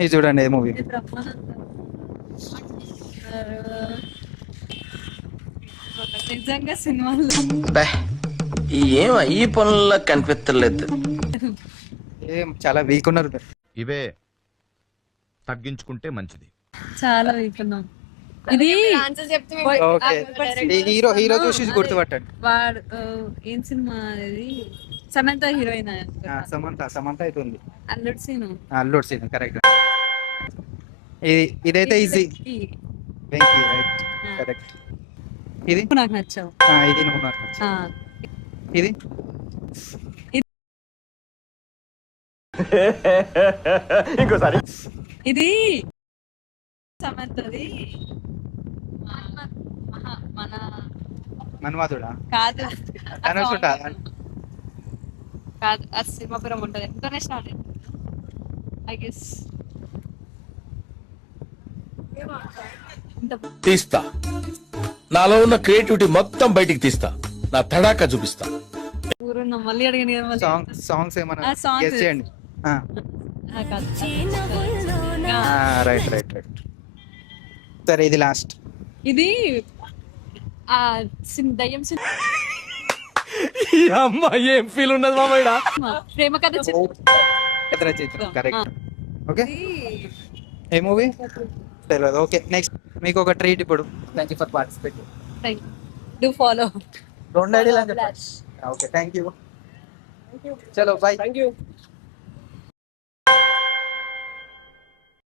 ఇది చూడండి ఏ మూవీ. నిజంగా సినిమాలో ఏం ఈ పనుల్లో కనిపించలేదు. ఏం చాలా వీక్ ఉన్నారు మీరు. ఇవే తగ్గించుకుంటే మంచిది. చాలా వీకున్నాం. ఇది ఓకే, హీరో హీరో చూసి గుర్తుపట్టండి. వాడు ఏం సినిమా ఇది? సమంత హీరోయిన్. సమంత సమంత అయితే ఉంది. అల్లుడు సీను. అల్లుడు సీన్ కరెక్ట్. ఇదైతే ఈజీ. Venky right correct. ఇది నాకు నచ్చావు. ఇది నువ్వు నాకు నచ్చింది. ఇది ఇంకోసారి ఇది సమంతది. మన మన్మధుడా కాదు ధనుషుడా? కాదు, ఆ సింహపురం ఉంటది. International I guess. తీస్తా, నాలో ఉన్న క్రియేటివిటీ మొత్తం బయటికి తీస్తా, నా తడాకా చూపిస్తా. ఊరున్న మళ్ళీ అడిగాను కదా మళ్ళీ. సాంగ్స్ ఏమన్నా songs. గెస్ చేయండి. Right right right. సరే ఇది లాస్ట్. ఇది ఆ దయ్యం సినిమా. ఏం ఫీల్ ఉన్నది మామయ్య? ప్రేమ కథ కరెక్ట్. ఓకే, ఏ మూవీ తెలియదు. ఓకే నెక్స్ట్ మీకు ఒక ట్రీట్ ఇప్పుడు. Thank you for participating. Do follow. రెండు ఐడియాలు అని చెప్పండి. Okay thank you. చలో బాయ్. Thank you.